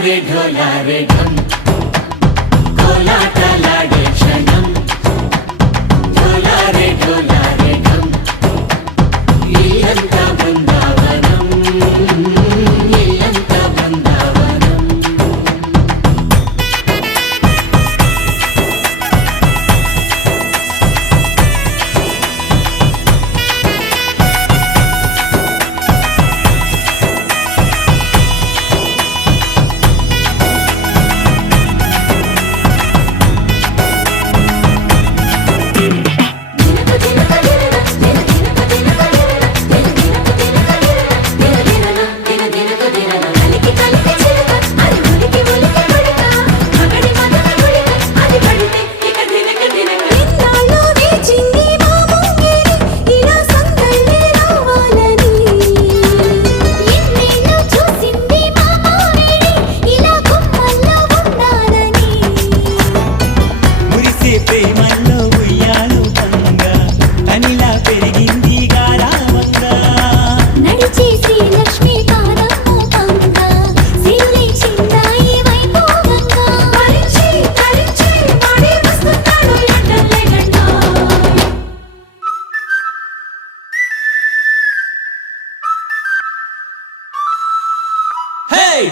ढोलारे ढोलारे ढम कोलाटलाडे क्षणं ढोलारे ढोलारे ढम इल्लंता बृंदावनं इल्लंता बृंदावनं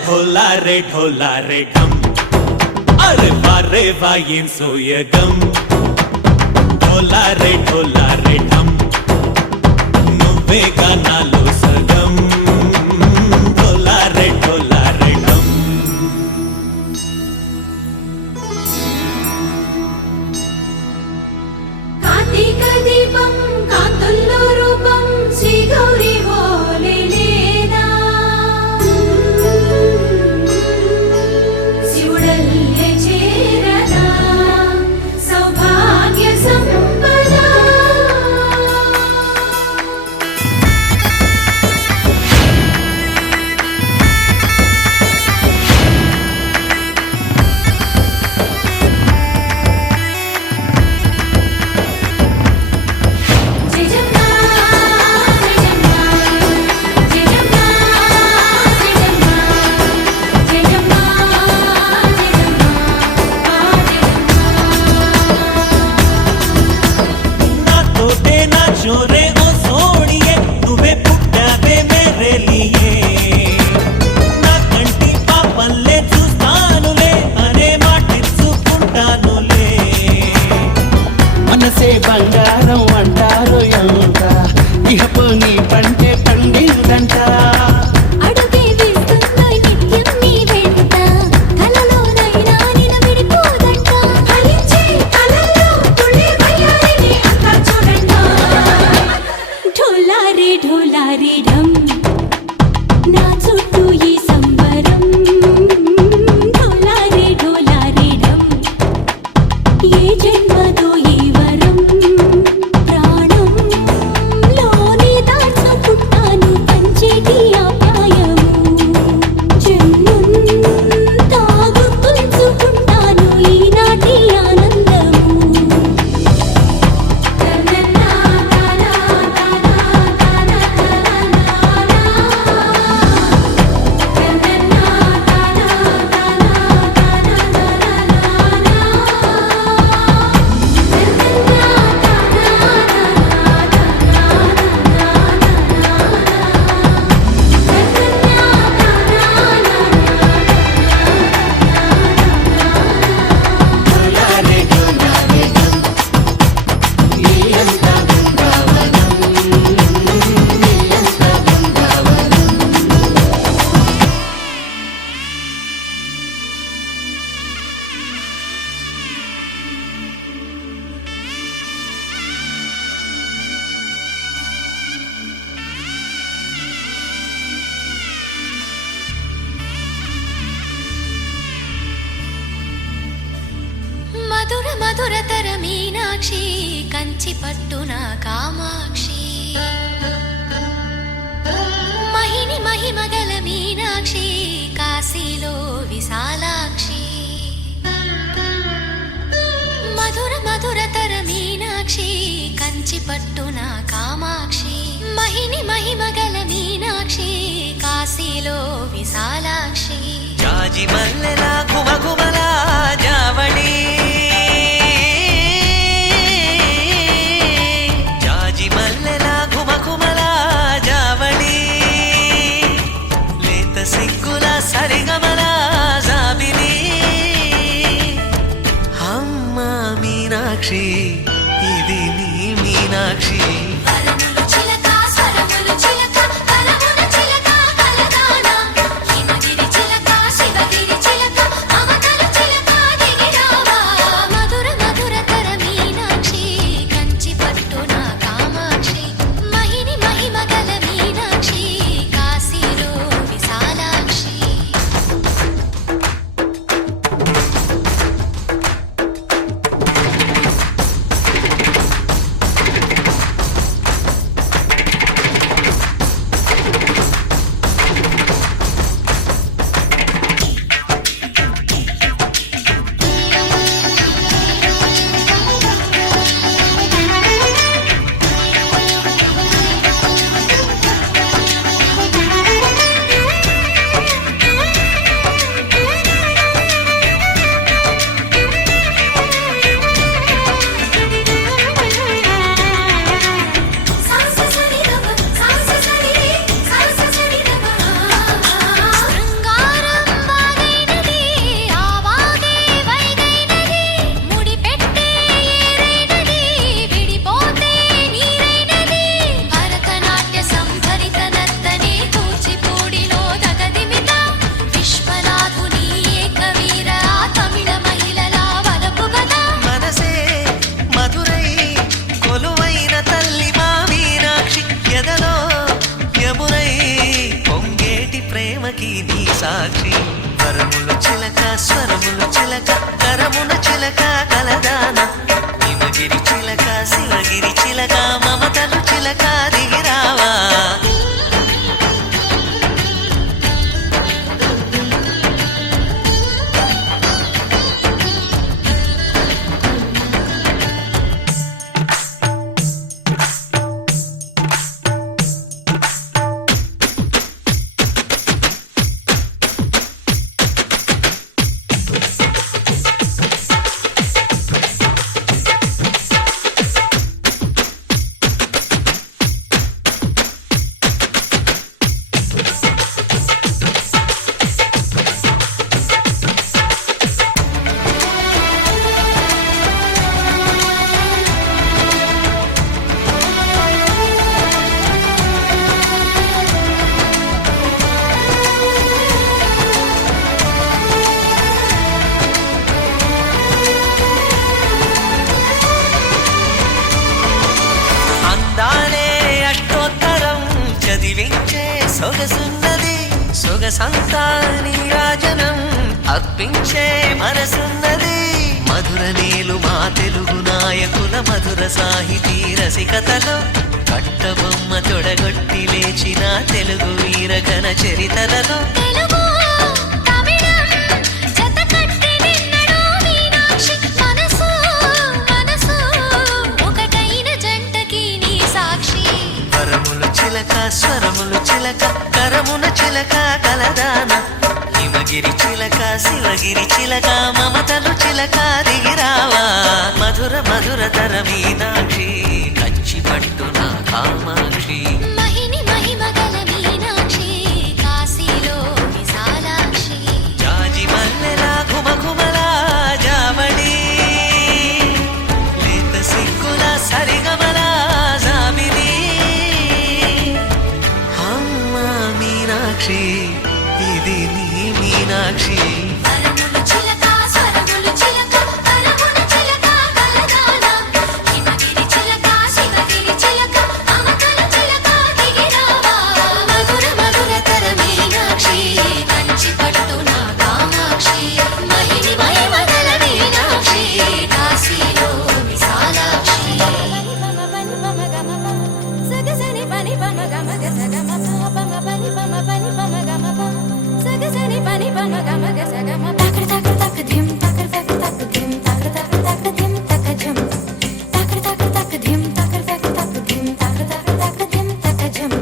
ढोलारे ढोलारे ढम अरे वारे वायें सोयगम ढोलारे ढोलारे ढम నువ్వే గానాలో సగం ढोलारे ढोलारे ढम కార్తీక దీపం కాంతుల్లో రూపం శ్రీ గౌరీ ఓలేలేదా శివుడల్లే చేరదా సౌభాగ్య సంపద चोरे ओ सोड़िए నువ్వే పుట్టావే మేరే లియే నా కంటి పాపల్లే చూస్తానులే అనే మాటిచ్చుకుంటానులే మనసే బంగారం అంటారు ఎంత ఇహపు నీ పంటే పండిందంట అడుగే వేస్తున్నాయి నిత్యం నీ వెంట కలలోనైనా నిన్ను విడిపోదంట ఫలించే కలల్లో తుళ్ళే వయ్యారిని అంతా చూడండి ढोलारे ढोलारे ढम నా చుట్టూ ఈ సంబరం ढोलारे ढोलारे ढम ఏ జన్మదో ఈ వరం ప్రాణం లోని దాచుకుంటాను పంచేటి ఆప్యాయము జన్మం తాగుతుంచుకుంటాను ఈనాటి ఆనందము ढोलारे ढोलारे ढम इल्लंता बृंदावनं इल्लंता बृंदावनं మధుర మధురతర మీనాక్షి కంచి పట్టున కామాక్షి మహిని మహిమగల మీనాక్షి కాశీలో విశాలాక్షి మధుర మధురతర మీనాక్షి కంచి పట్టున కామాక్షి మహిని మహిమగల మీనాక్షి కాశీలో విశాలాక్షి జాయ జాజి మల్లెలా గుమగుమలా జావళి జాజి మల్లెలా గుమగుమలా జావళి లేత సిగ్గుల సరిగమల జాబిలి అమ్మ మీనాక్షి ఇది నీ మీనాక్షి వరములు చిలక స్వరములు చిలక కలమున చిలక కలదానా హిమగిరి చిలక శివగిరి చిలక మమతలు చిలక దిగిరావా మధుర మధుర తర మీనాక్షి కంచి పట్టున కామాక్షి మహిని మహిమగల మీనాక్షి కాశీలో విశాలాక్షి శృంగారం వాగైనది ఆవాగే వైగైనది ముడి పెట్టే ఏరైనది విడిపోతే నీరైనది భరతనాట్య సంభరిత నర్తనే కూచిపూడిలో దగదిమిత విశ్వనాథుని ఏకవీర తమిళ మహిళల వలపు గదా మనసే మధురై కొలువైన తల్లి మా మీనాక్షి ఎదలో యమునై పొంగేటి ప్రేమకి నీ సాక్షి వరములు చిలక స్వరములు చిలక కరమున చిలక కలదాన హిమగిరి చిలక శివగిరి చిలక మమతలు చిలక దిగిరావా అందాలే అష్టోత్తరం చదివించే సొగసున్నది సొగసంతా నీరాజనం అర్పించే మనసున్నది మధుర నీలు మా తెలుగు నాయకుల మధుర సాహితీ రసికతలో కట్టబొమ్మ తొడగొట్టి లేచిన తెలుగు వీరగణ చరితలలో తెలుగు తమిళం జతకట్టి నిన్నడు మీనాక్షి మనసు మనసు ఒకటైన జంటకి నీ సాక్షి వరములు చిలక స్వరములు చిలక కరమున చిలక కలదాన హిమగిరి చిలక శివగిరి చిలక మమతలు చిలక దిగిరావా మధుర మధుర తర మీనాక్షి కంచి పట్టున కామాక్షి మహిని మహిమగల మీనాక్షి కాశీలో విశాలాక్షి జాజి మల్లెలా గుమగుమలా జావళి లేత సిగ్గుల సరిగమల జాబిలి అమ్మ మీనాక్షి ఇది నీ మీనాక్షి వరములు చిలక స్వరములు చిలక కలమున చిలక కలదానా హిమగిరి చిలక శివగిరి చిలక మమతలు చిలక దిగిరావా మధుర మధుర తర మీనాక్షి కంచి పట్టున కామాక్షి మహిని మహిమగల మీనాక్షి కాశీలో విశాలాక్షి సగసని పని పమ గమ గస గమ పమ పని పమ పని పమ గమ సగసని పని పమ గమ గస గమ తకర తకర తక ధిం తకర తక తక ధిం తకర తక తక ధిం తక జం తకర తక తక ధిం తకర తక తక ధిం తకర తక తక ధిం తక జం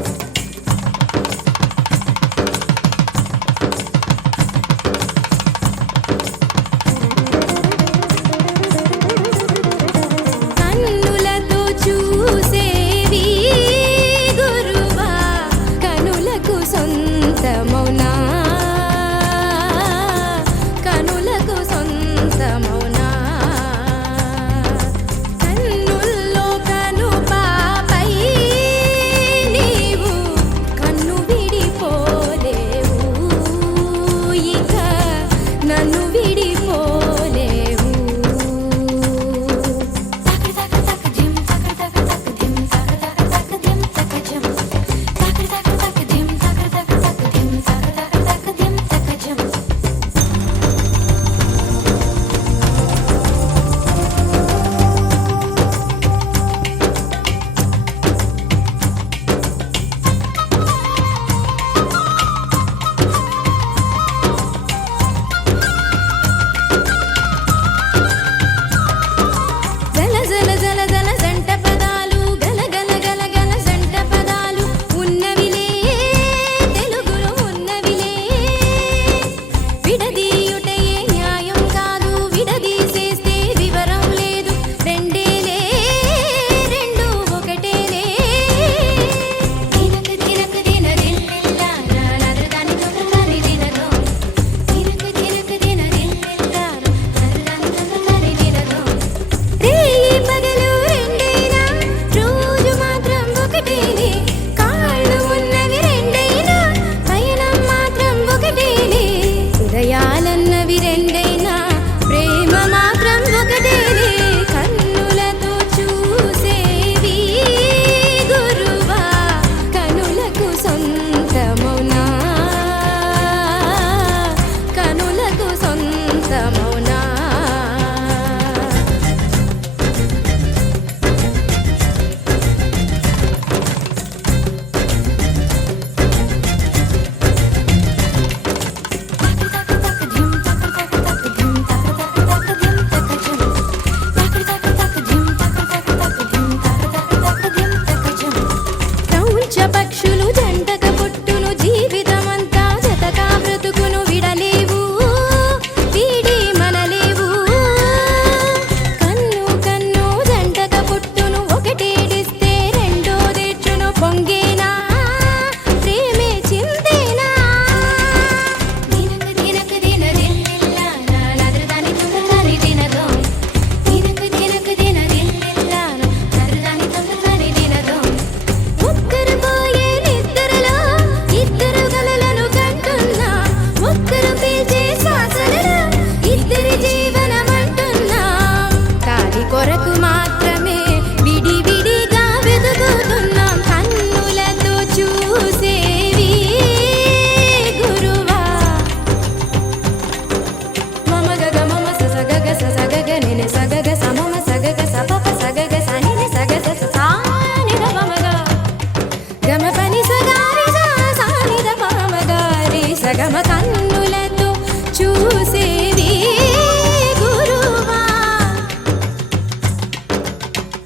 కన్నులతో చూసేవి గురువా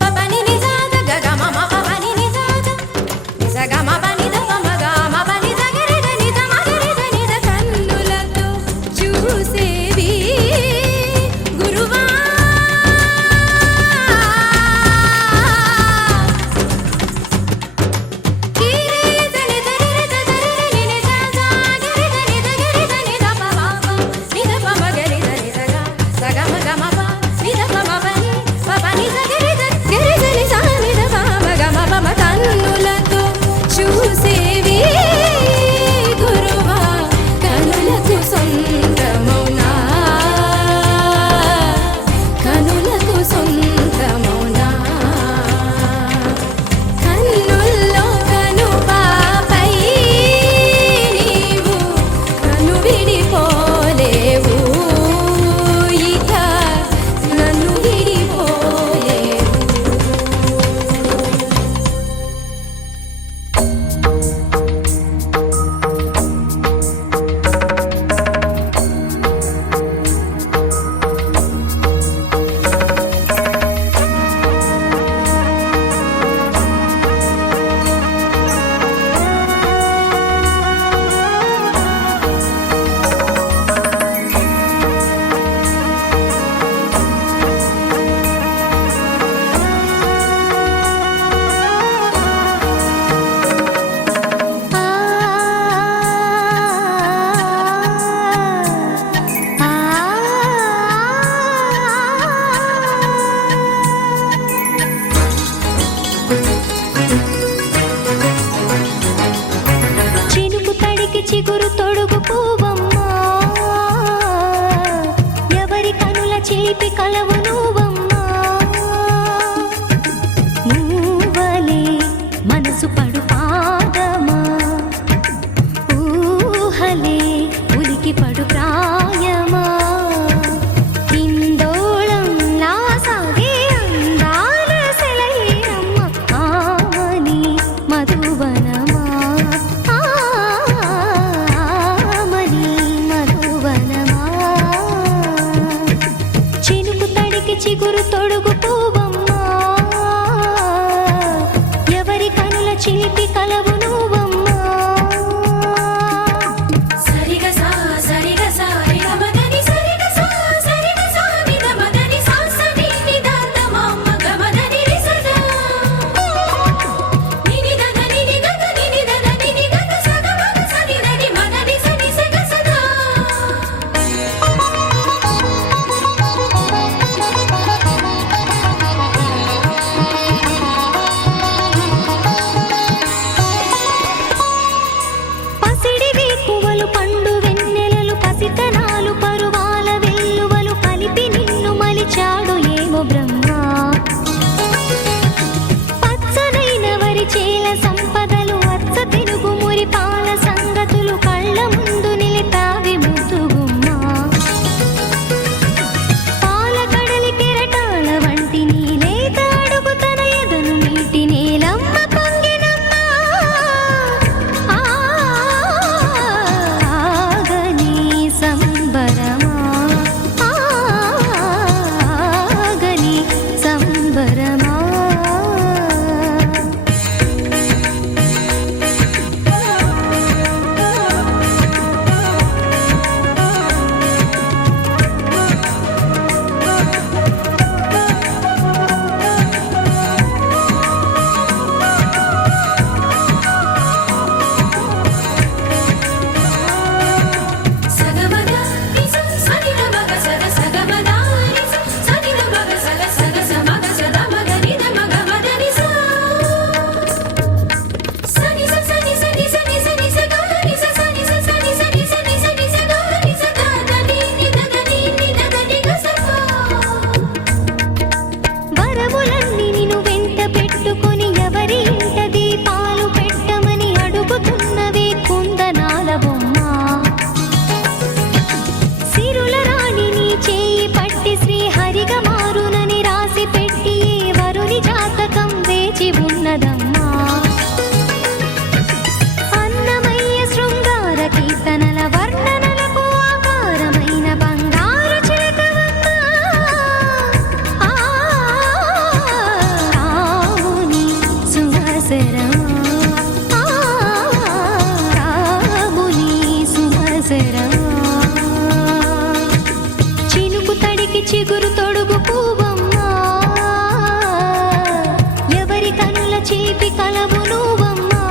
పపని నిజాద గగమమ పపని నిజాద నిజగమ పని దమ గమ పని దగరిద నిజ మగరిద నిజ కన్నులతో చూసేవి గురువా కన్నులతో చూసేవి గురువా కనులకు సొంతమౌనా కనులకు సొంతమౌనా కన్నుల్లో కనుపాపై నీవు కను విడిపోలేవు ఇక నన్ను విడిపోలేవు చినుకు తడికి చిగురు తొడుగు పూవమ్మా ఎవరి కనుల చిలిపి కలవు నువ్వమ్మా నువ్వలే మనసు పడు పాదమా ఊహలే ఉలికి పడు ప్రాయమా ఇందోళం నా సాగే అందాల సెలయేరమ్మ ఆమని మధువనమా ఆమని మధువనమా చినుకు చిగురు తొడుగు పువ్వమ్మా ఎవరి కనుల చీపి కలవు నువ్వమ్మా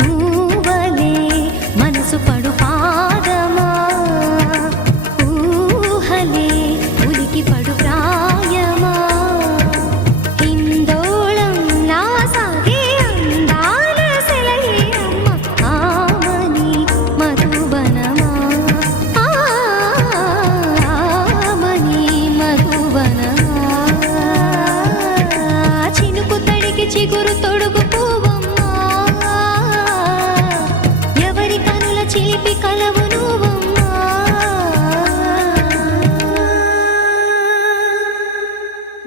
నువ్వలే మనసు పడు పాదమా ఊహలే ఉలికి పడు ప్రాయమా హిందోళం నా సాగే అందాల సెలయేరమ్మ ఆమని మధువనమా ఆమని మధువనమా చినుకు తడికి చిగురు తొడుగు పువ్వమ్మా ఎవరి కనుల చిలిపి కలవు నువ్వమ్మా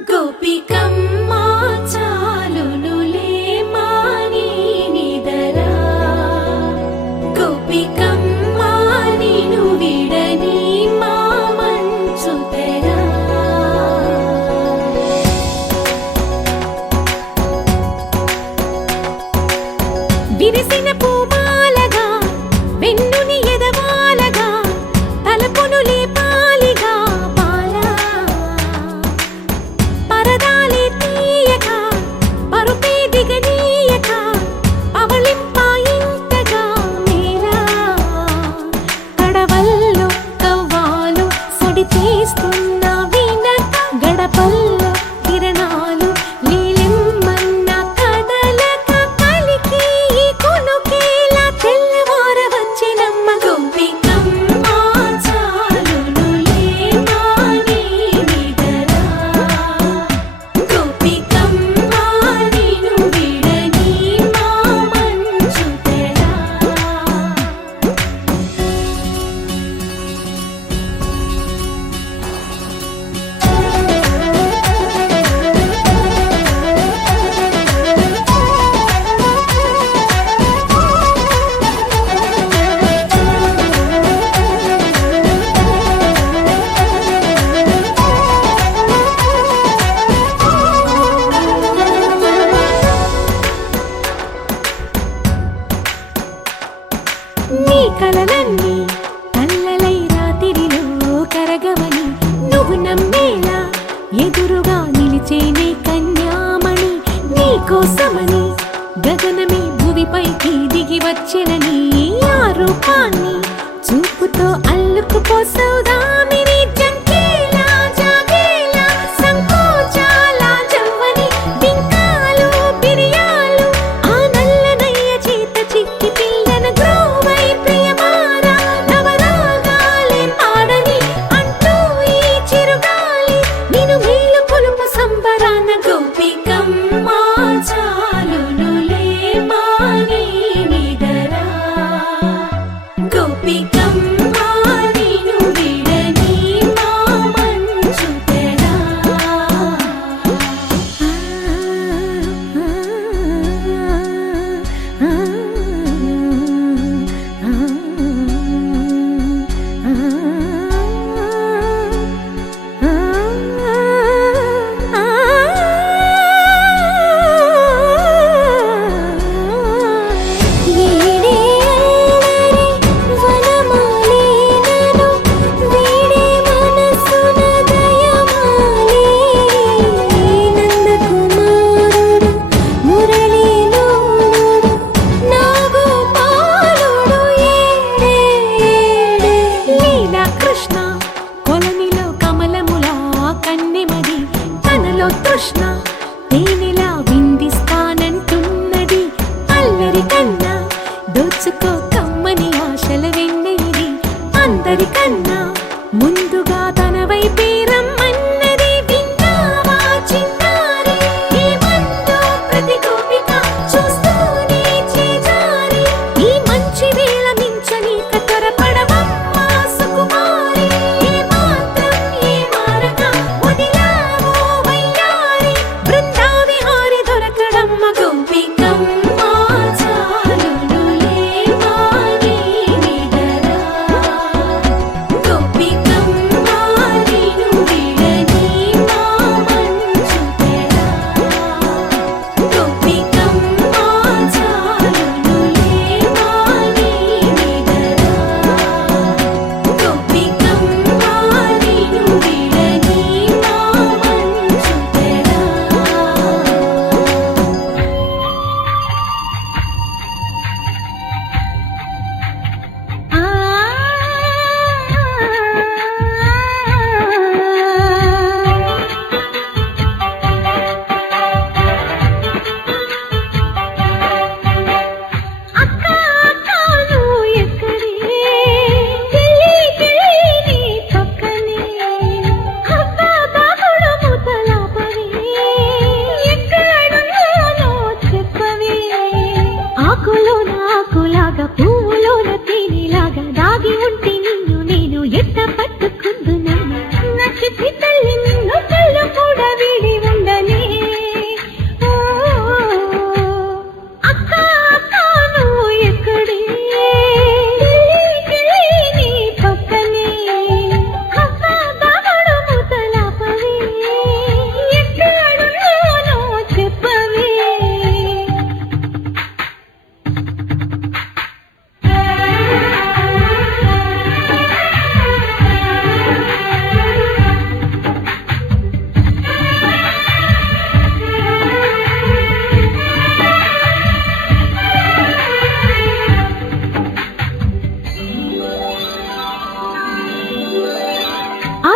గోపికమ్మా చాలునులే మాని నిదరా గోపికమ్మా నిను విడని మా మంచు తెరా విరిసిన పూమాలగా వెన్నుని ఎదవాలగా తలపును లేపాలిగా బాలా పరదాలే తీయక పరుపే దిగనీయక అవళింపాయింతగా మేలా కడవల్లో కవ్వాలు సడి తీస్తున్న వినక గడపల్లో కిరణాలు నీలిమ్మన్న కదలక కలికి ఈ కొనుకేలా తెల్లవార వచ్చినమ్మ గోపికమ్మా చాలునులే మాని నిదరా గోపికమ్మా నిను విడని మా మంచు తెరా నీ కలలన్నీ కల్లలై రాత్రిలో కరగవని నువ్వు నమ్మేలా ఎదురుగా నిలిచేనే కన్యామణి నీ కోసమని గగనమే భువిపైకి దిగి వచ్చినని ఆ రూపాన్ని చూపుతో అల్లుకుపోసౌదామిని జంకేలా జాగేలా సంకోచాల జవ్వని బింకాలు బిరియాలు ఆ నల్లనయ్య చేత చిక్కి పిల్లన గ్రోవై ప్రియమారా నవరాగాలే పాడని అంటూ ఈ చిరుగాలి నిన్ను మేలు పొలుపు సంబరాన గోపికమ్మా చాలునులే మాని నిదరా గోపికమ్మా నిను విడని మా మంచు తెరా వీడే అల్లరి వనమాలినను వీడే మనసున దయమాలి నందకుమారుడు మురళీలోనుడు నాగోపాలుడు ఏడే లీలా కృష్ణ కొలనిలో కమలములా కన్నెమది తనలో తృష్ణ తేనెలా విందిస్తానంటున్నది అల్లరి కన్నా దోచుకో కమ్మని ఆశల వెన్నెయిది అందరికన్నా ముందుగా తన వైపే రమ్మన్నది విన్నావా చిన్నారి ఈ మందు ప్రతి గోపిక చూస్తూనే చేజారి ఈ మంచి వేళ మించని కతరపడవమ్మా సుకుమారి ఏ మాత్రం ఏ మారక వదిలావో వయ్యారి బృందావిహారి దొరకడమ్మ గోపికమ్మా చాలునులే మాని నిదరా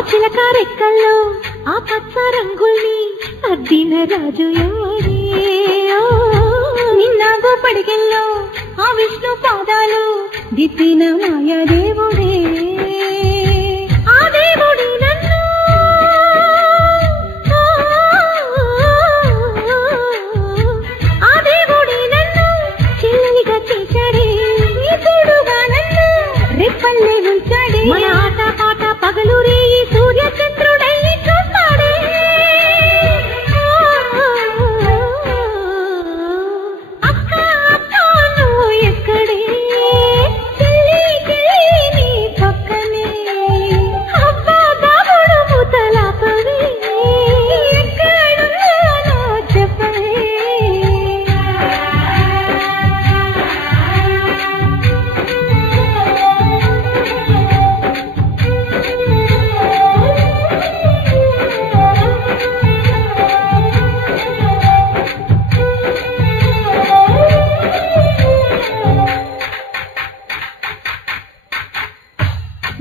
చిలక రెక్కల్లో ఆ పచ్చ రంగుల్ని అద్దిన రాజు ఎవడే నిన్న గోపడికెల్లో ఆ విష్ణు పాదాలు దిద్దిన మాయాదేవుడే ఆ దేవుడి నన్ను ఆ దేవుడి నన్ను చెల్లెలిగా చేశాడే తోడుగా నన్ను రెప్పల్లే ఉంచాడే మన ఆట పాట పగలు రేయి సూర్య చంద్రుడై చూస్తాడే అక్క అక్క నువ్వు ఎక్కడే చెల్లి చెల్లి నీ పక్కనే అబ్బా దాగుడు ముతలాపవే ఎక్కడున్నానో చెప్పవే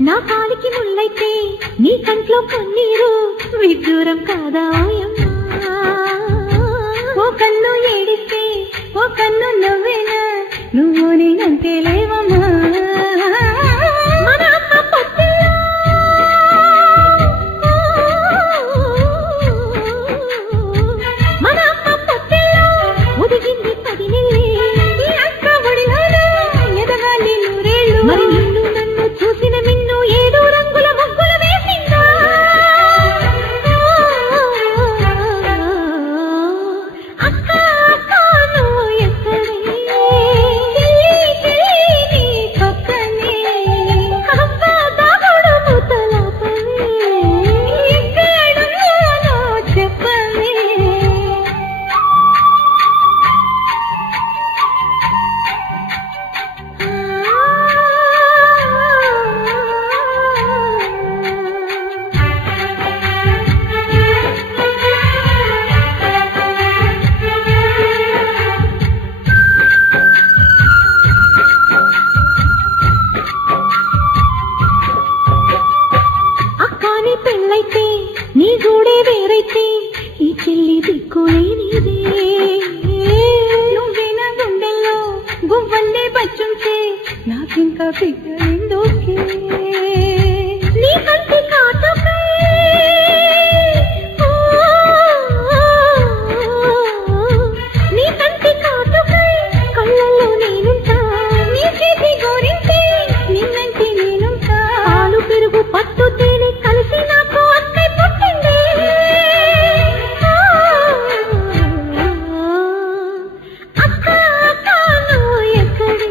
నా కాలికి ముల్లైతే నీ కంట్లో కన్నీరు విదూరం కాదా ఓయమ్మా ఓ కన్ను ఏడిస్తే ఓ కన్ను నవ్వేనా నువ్వు నేనంతే లేవమ్మా మన అమ్మ పొత్తిలో మన అమ్మ పొత్తిలో ఒదిగింది 10 నెలలే ఈ అక్క ఒడిలోనే ఎదగాలి నూరేళ్ళు మరి నిన్ను నన్ను చూసిన నిన్ను 7 రంగుల ముగ్గులు వేసిందా అక్క అక్క నువ్వు ఎక్కడే చెల్లి చెల్లి నీ పక్కనే అబ్బా దాగుడు ముతలాపవే ఎక్కడున్నానో చెప్పవే అక్కాని పెళ్ళైతే నీ జోడే వేరైతే ఈ చెల్లి దిక్కులేనిదే నువ్వే నా గుండెల్లో గువ్వల్లే బచ్చుంటే నాకింకా పిగ్గలిందోకే నీ కంటి కాటుకై నీ కంటి కాటుకై కళ్ళల్లో నేనుంటా నీ చేతి గోరింటే నిన్నంటి నేనుంటా పాలు పెరుగు పట్టు తేనె కలిసి నాకు అక్కై పుట్టింది అక్క అక్క నువ్వు ఎక్కడే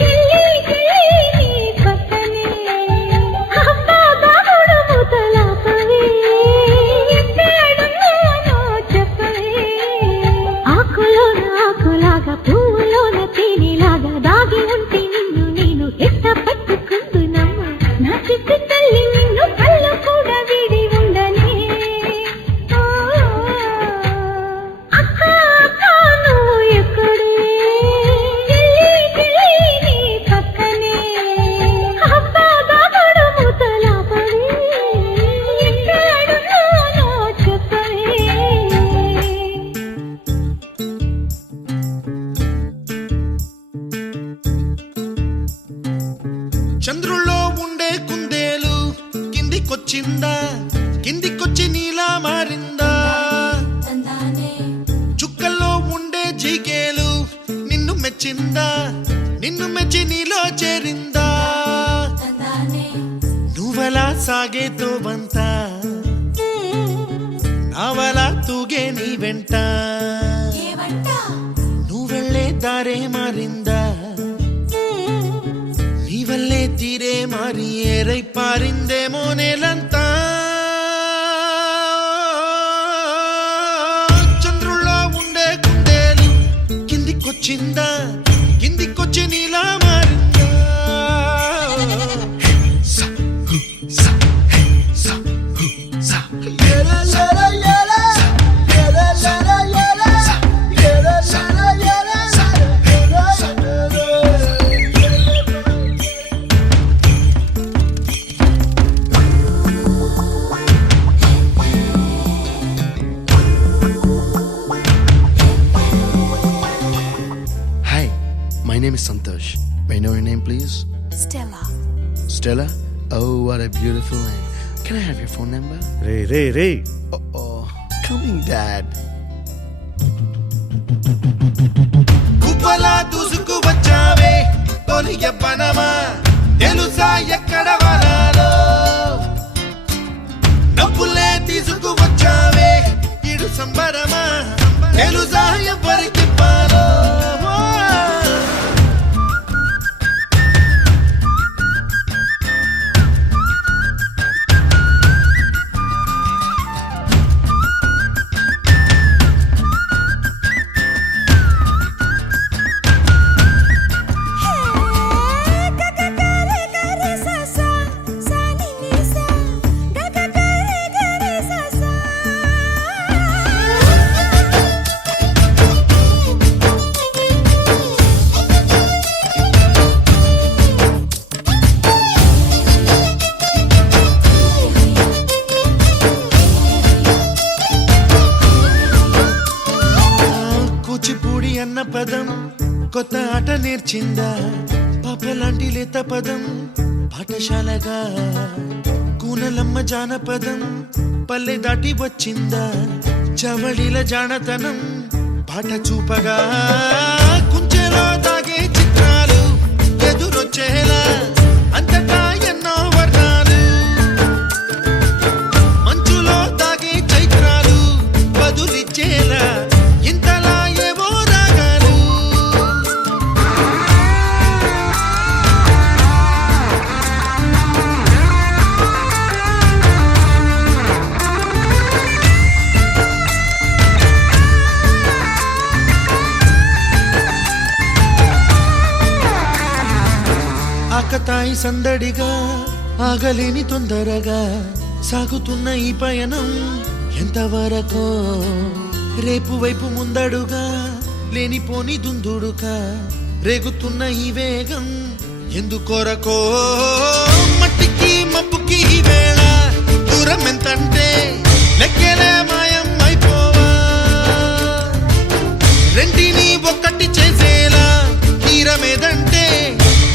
చెల్లి చెల్లి నీ పక్కనే అబ్బా దాగుడు ముతలాపవే ఎక్కడున్నానో చెప్పవే ఆకులోన ఆకులాగా పువ్వులోన తేనెలాగా దాగి ఉంటే నిన్ను నేను ఎట్ట పట్టుకుంటున్నమ్మా నా చిట్టి తల్లి నిన్ను కళ్ళు కూడా వీడి ఉండనే అక్క అక్క నువ్వు ఎక్కడే చెల్లి చెల్లి నీ పక్కనే అబ్బా దాగుడు ముతలాపవే ఎక్కడున్నానో చెప్పవే చంద్రుల్లో ఉండే కుందేలు కిందికొచ్చిందా కిందికొచ్చి నీలా మారిందా తందానే చుక్కల్లో ఉండే జిగేలు నిన్ను మెచ్చిందా నిన్ను మెచ్చి నీలో చేరిందా తందానే నువ్వలా సాగే తోవంతా నావలా తూగే నీ వెంట ఏవంట నువ్వెళ్ళే దారే మారిందా నీ వల్లే తీరే మారి ఏరై పారిందేమో నేలంతా చంద్రుల్లో ఉండే కుందేలు కిందికొచ్చిందా కిందికొచ్చి నీలా మారిందా సా, హు, సా, హే, సా, హు, సా. Stella. Stella? Oh, what a beautiful name. Can I have your phone number? Ray Oh, coming, Dad. కుప్పలా దూసుకు వచ్చావే తొలియ పనమా తెలుసా ఎక్కడ వరాలో డబ్బులే తీసుకు వచ్చావే ఇడు సంబరమా తెలుసా ఎవరికి పాలో కూచిపూడి అన్న పదం కొత్త ఆట నేర్చిందా పాపలాంటి లేత పదం పాఠశాలగా కూనలమ్మ జానపదం పల్లె దాటి వచ్చిందా చవళిల జానతనం పాట చూపగా కుంచెలో దాగే చిత్రాలు ఎదురొచ్చేలా అంతటా ఎన్నో వర్ణాలు మంచులో దాగే చైత్రాలు బదులిచ్చేలా ఇంతలా ఏవో రాగాలు ఆకతాయి సందడిగా ఆగలేని తొందరగా సాగుతున్న ఈ పయనం ఎంతవరకో రేపు వైపు ముందడుగా లేనిపోని దుందుడుగా రేగుతున్న ఈ వేగం ఎందుకొరకో మట్టికి మబ్బుకి ఈ వేళ దూరం ఎంతంటే లెక్కలే మాయం అయిపోవా రెంటిని ఒక్కటి చేసేలా తీరమేదంటే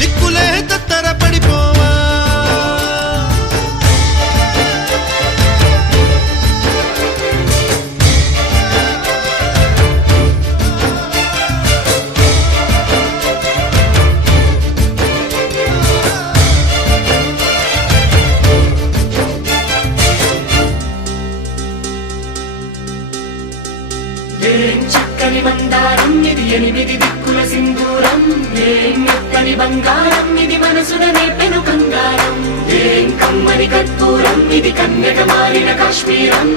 దిక్కులే తత్తర పడిపోవా ఏం చక్కని మందారం ఇది ఎనిమిది దిక్కుల సింధూరం ఏం మెత్తని బంగారం ఇది మనసున నేపెను కంగారం ఏం కమ్మని కర్పూరం ఇది కన్యక మారిన కాశ్మీరం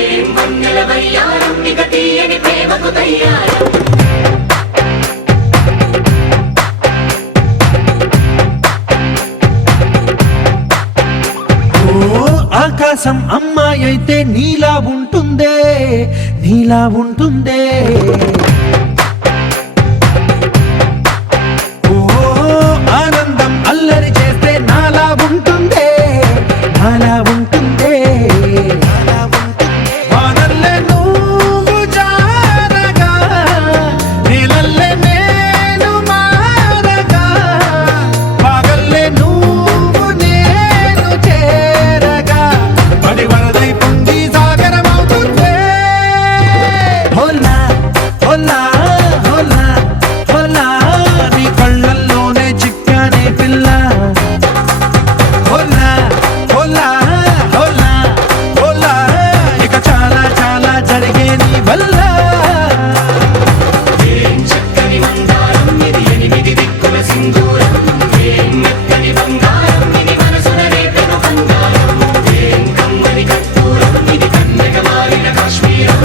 ఏం వన్నెల వయ్యారం ఇక తీయని ప్రేమకు తయ్యారం ఆకాశం అమ్మాయి అయితే నీలా ఉంటుందే నీలా ఉంటుందే ఓ ఆనందం అల్లరి చేస్తే నాలా ఉంటుందే నాలా ఉంటుందే వానల్లే నువ్వు జారగా నీలల్లే నేను మారగా పగల్లే నువ్వు నేను చేరగా పడి వరదై పొంగి సాగరమవుతుందే హోలా హోలా హోలా హోలా నీ కళ్ళల్లోనే చిక్కానే పిల్ల హోలా హోలా హోలా హోలా ఇక చాలా చాలా జరిగే నీ వల్ల ఏం చక్కని మందారం ఇది ఎనిమిది దిక్కుల సింధూరం ఏం మెత్తని బంగారం ఇది మనసున రేపెను కంగారం ఏం కమ్మని కర్పూరం ఇది కన్యక మారిన కాశ్మీరం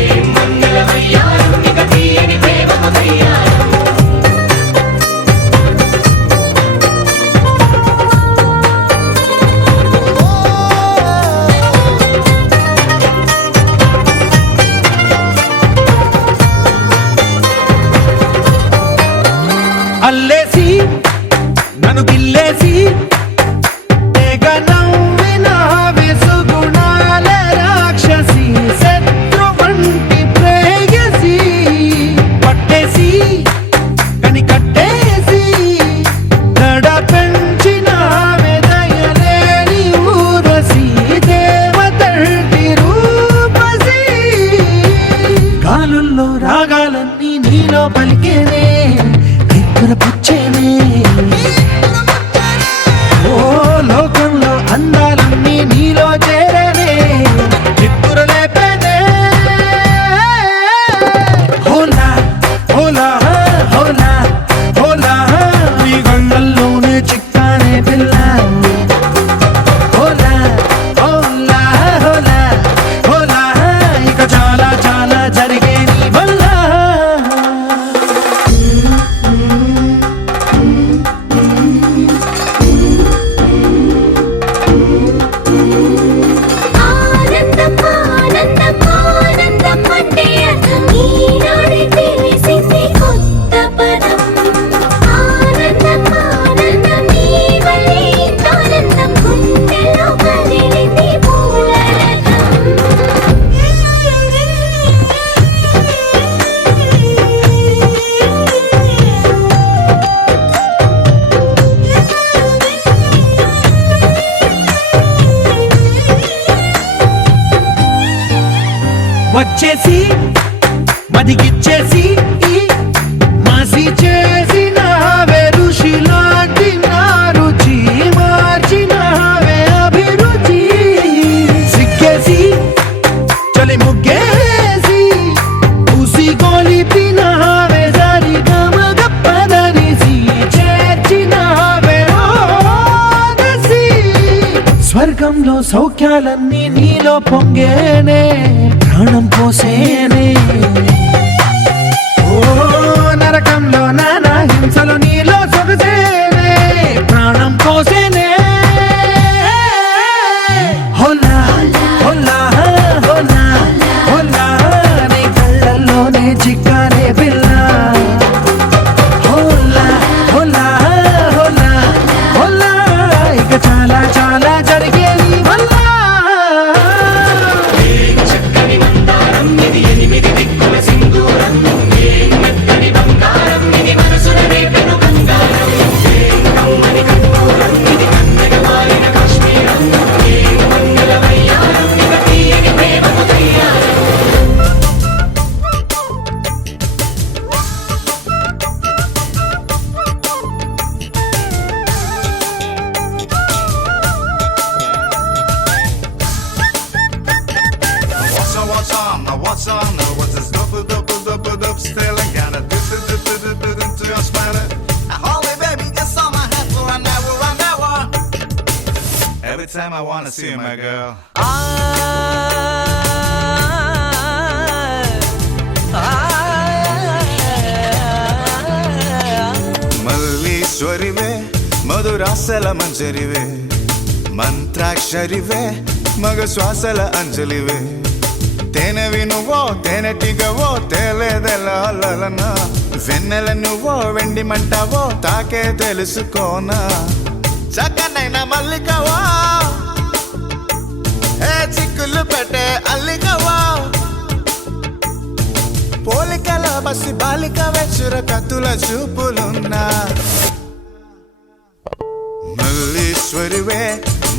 ఏం వన్నెల వయ్యారం ఇక తీయని ప్రేమకు తయ్యారం అల్లేసి నన్ను గిల్లేసి తెగ నవ్విన వెసుగుణాల రాక్షసి శత్రు వంటి ప్రేయసి పట్టేసి కని కట్టేసి గడపెండ చిక్కానే పిల్ల హోలా హోలా హోలా హోలా ఇక చాలా చాలా జరిగే నీ వల్ల ఆనందం ఆనందం ఆనందం అంటే అర్థం ఈనాడే తెలిసింది కొత్త పదం ఆనందం ఆనందం నీ వల్లే ఇంత ఆనందం గుండెలో కదిలింది వచ్చేసి మదిగిచ్చేసి మాసి చేసిన ఋషిలాంటి నా రుచి మార్చిన అభిరుచి సిక్కేసి చలి ముగ్గేసి ఉసి గోలిపిన సరి గమగప్పదనిసి చేర్చిన స్వర్గంలో సౌఖ్యాలన్నీ నీలో పొంగేనే ప్రాణం పోసేనే ఓ నరకంలో నానా హింసలు నీలో సొగసేనే ప్రాణం పోసేనే హోలా హోలా హోలా హోలా నీ కళ్ళల్లోనే చిక్కానే పిల్ల హోలా హోలా హోలా హోలా ఇక చాలా చాలా జరిగే నీ వల్ల చక్కని మందారం ఇది ఎనిమిది దిక్కుల సింధూరం ఏం మెత్తని బంగారం ఇది మనసున రేపెను కంగారం ఏం కమ్మని కర్పూరం ఇది కన్నెగ మారిన కాశ్మీరం ఏం మంగళ వయ్యారం ఇక తీయని ప్రేమకు తయ్యారం What's on? Now what's on? Now what's this dup still and gotta do your smile. Holy baby, it's on my head for an hour. Every time I wanna see you, my girl. మల్లీశ్వరివే మధురాసల మంజరివే మంత్రాక్షరివే మగ శ్వాసల అంజలివే తేనెవి నువ్వో తేనెటిగవో తేలేదెలనా వెన్నెల నువ్వో వెండి మంటావో తాకే తెలుసుకోనా చక్కనైన మల్లికవా ఏ చిక్కులు పెట్టే అల్లికవా పోలికల బసి బాలిక వెచ్చుర కత్తుల చూపులున్నా మల్లీశ్వరివే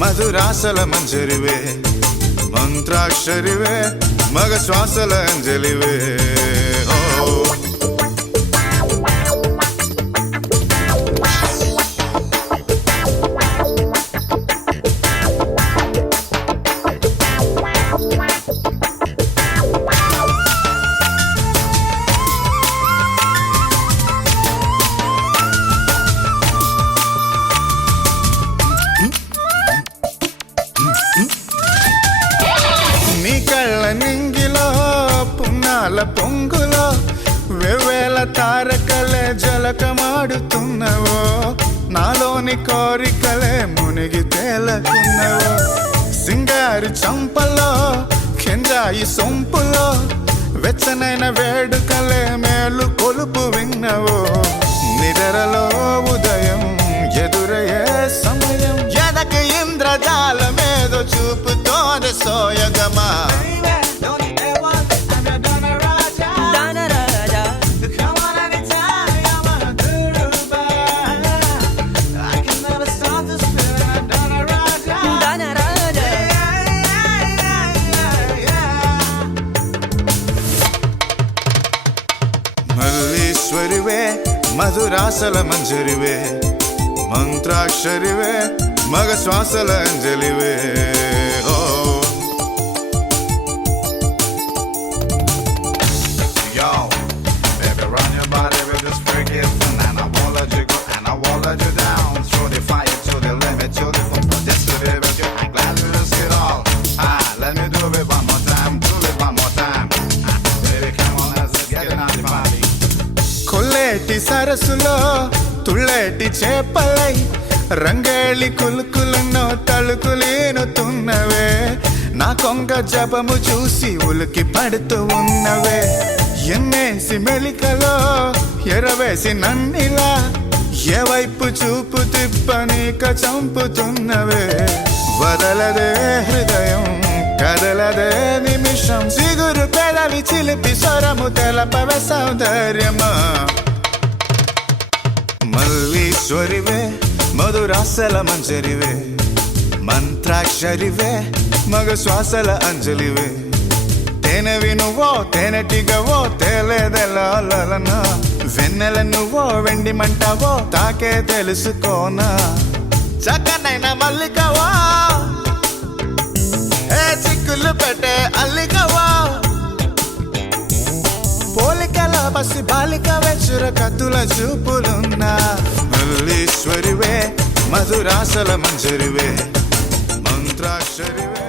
మధురాసల మంజరివే మంత్రాక్షరివే మగ శ్వాసల అంజలివే ఓ నీ కళ్ళ నింగిలో పున్నాల పొంగులో వెవ్వేల తారకలే జలకమాడుతున్నవో నాలోని కోరికలే మునిగి తేలకున్నవో సింగారి చంపలో కెంజాయి సొంపులో వెచ్చనైన వేడుకలే మేలు కొలుపు విన్నవో నిద్రలో ఉదయం ఎదురయ్యే సమయం ఎదకు ఇంద్రజాలమేదో చూపుతోంది సోయగమా మల్లీశ్వరివే మధురాసల మంజరివే మంత్రాక్షరివే మగ శ్వాసల అంజలివే ఓ Yo, baby, run your body with this freaky and I won't let you go and I won't let you down. Throw the సరస్సులో తుళ్ళేటి చేపలై రంగేళి కులుకులను తలుకులేనుతున్నవే నా కొంగ జపము చూసి ఉలికి పడుతూ ఉన్నవే ఎన్నేసి మెలికలో ఎరవేసి నన్నిలా ఏ వైపు చూపు తిప్పనీక చంపుతున్నవే వదలదే హృదయం కదలదే నిమిషం సిగురు పెదవి చిలిపి స్వరము తెలపవే సౌందర్యమా మల్లీశ్వరివే మధురాసల మంజరివే మంత్రాక్షరివే మగ శ్వాసల అంజలివే తేనెవి నువ్వో తేనెటిగవో తేలేదెలన వెన్నెల నువ్వో వెండి మంటావో తాకే తెలుసుకోనా చక్కనైన మల్లికవో ఏ చిక్కులు పెట్టే అల్లికవో పోలికల పసి బాలిక వెచ్చుర కత్తుల చూపులున్నా మల్లీశ్వరివే మధురాసల మంజరివే మంత్రాక్షరివే